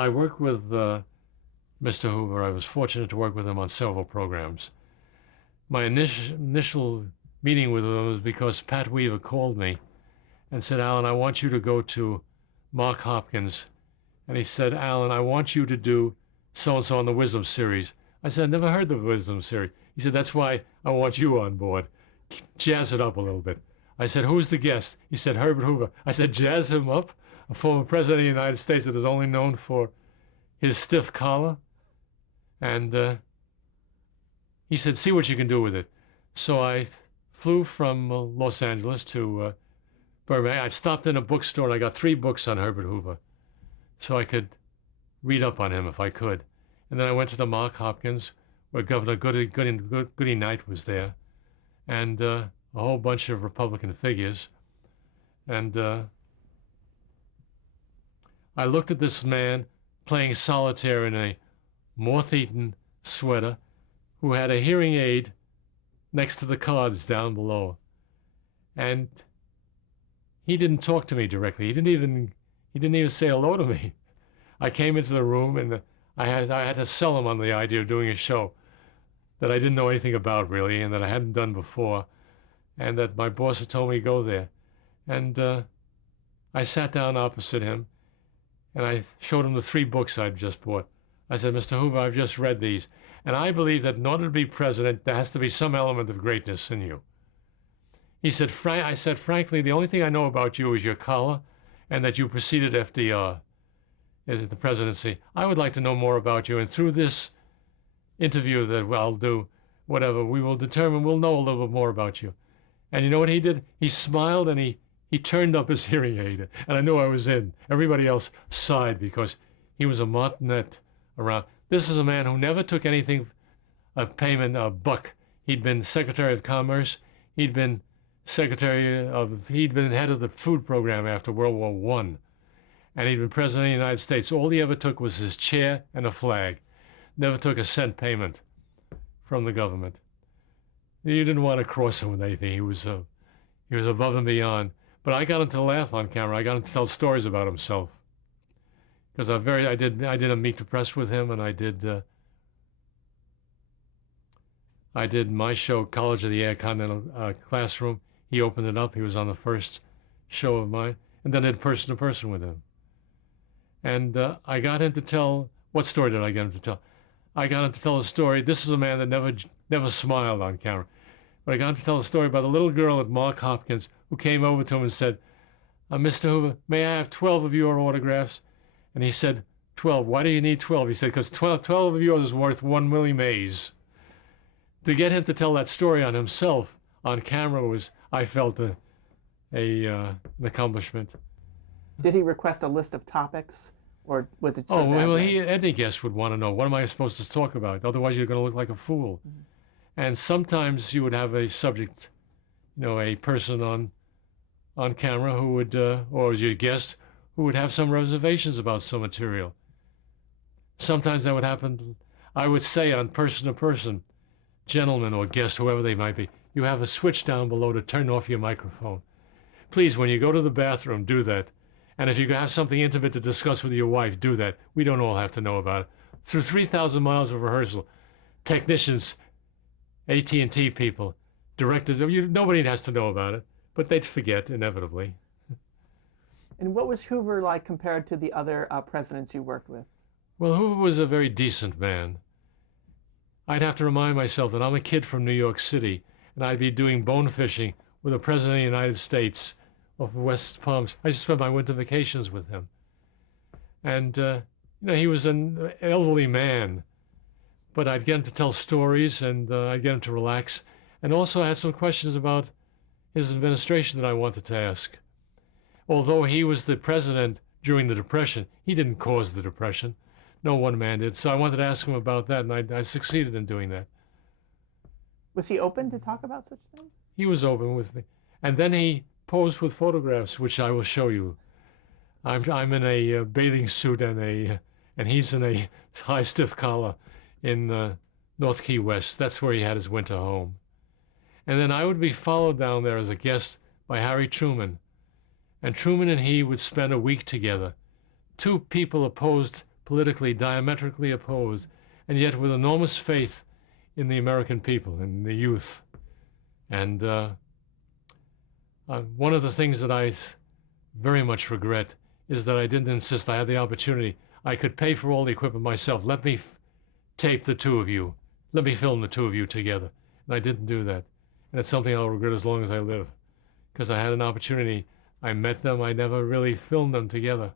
I worked with Mr. Hoover. I was fortunate to work with him on several programs. My initial meeting with him was because Pat Weaver called me and said, Alan, I want you to go to Mark Hopkins. And he said, Alan, I want you to do so-and-so on the Wisdom series. I said, I never heard the Wisdom series. He said, that's why I want you on board. Jazz it up a little bit. I said, who's the guest? He said, Herbert Hoover. I said, jazz him up? A former president of the United States that is only known for his stiff collar? And he said, see what you can do with it. So I flew from Los Angeles to Burbank. I stopped in a bookstore and I got 3 books on Herbert Hoover so I could read up on him if I could. And then I went to the Mark Hopkins where Governor Goody Knight was there, and a whole bunch of Republican figures. And I looked at this man playing solitaire in a moth-eaten sweater who had a hearing aid next to the cards down below. And he didn't talk to me directly. He didn't even say hello to me. I came into the room and I had to sell him on the idea of doing a show that I didn't know anything about really and that I hadn't done before, and that my boss had told me to go there. And I sat down opposite him and I showed him the 3 books I'd just bought. I said, Mr. Hoover, I've just read these, and I believe that in order to be president, there has to be some element of greatness in you. He said, I said, frankly, the only thing I know about you is your collar and that you preceded FDR as the presidency. I would like to know more about you, and through this interview that I'll do, whatever, we will determine, we'll know a little bit more about you. And you know what he did? He smiled and he turned up his hearing aid, and I knew I was in. Everybody else sighed because he was a martinet around. This is a man who never took anything, a payment, a buck. He'd been Secretary of Commerce. He'd been he'd been head of the food program after World War I. And he'd been president of the United States. All he ever took was his chair and a flag. Never took a cent payment from the government. You didn't want to cross him with anything. He was above and beyond. But I got him to laugh on camera. I got him to tell stories about himself. Because I did a meet the press with him, and I did my show, College of the Air Continental Classroom. He opened it up. He was on the first show of mine, and then I did person to person with him. And I got him to tell, what story did I get him to tell? I got him to tell a story. This is a man that never smiled on camera. But I got him to tell a story about a little girl at Mark Hopkins who came over to him and said, Mr. Hoover, may I have 12 of your autographs? And he said, 12. Why do you need 12? He said, because 12 of yours is worth 1 Willie Mays. To get him to tell that story on himself on camera was, I felt, an accomplishment. Did he request a list of topics, or was it? Oh, well, any guest would want to know, what am I supposed to talk about? Otherwise, you're going to look like a fool. Mm-hmm. And sometimes you would have a subject, a person on camera who would, or as your guest, who would have some reservations about some material. Sometimes that would happen, I would say, on person to person, gentlemen or guests, whoever they might be, you have a switch down below to turn off your microphone. Please, when you go to the bathroom, do that. And if you have something intimate to discuss with your wife, do that. We don't all have to know about it. Through 3,000 miles of rehearsal, technicians, AT&T people, directors, nobody has to know about it, but they'd forget, inevitably. And what was Hoover like compared to the other presidents you worked with? Well, Hoover was a very decent man. I'd have to remind myself that I'm a kid from New York City, and I'd be doing bone fishing with the President of the United States of West Palm. I just spent my winter vacations with him. And, he was an elderly man, but I'd get him to tell stories, and I'd get him to relax. And also I had some questions about his administration that I wanted to ask. Although he was the president during the Depression, he didn't cause the Depression. No one man did. So I wanted to ask him about that, and I succeeded in doing that. Was he open to talk about such things? He was open with me. And then he posed with photographs, which I will show you. I'm in a bathing suit and he's in a high stiff collar in North Key West. That's where he had his winter home. And then I would be followed down there as a guest by Harry Truman. And Truman and he would spend a week together. Two people opposed politically diametrically opposed, and yet with enormous faith in the American people and the youth. And one of the things that I very much regret is that I didn't insist. I had the opportunity. I could pay for all the equipment myself. Let me tape the two of you. Let me film the two of you together. And I didn't do that. And it's something I'll regret as long as I live. Because I had an opportunity. I met them. I never really filmed them together.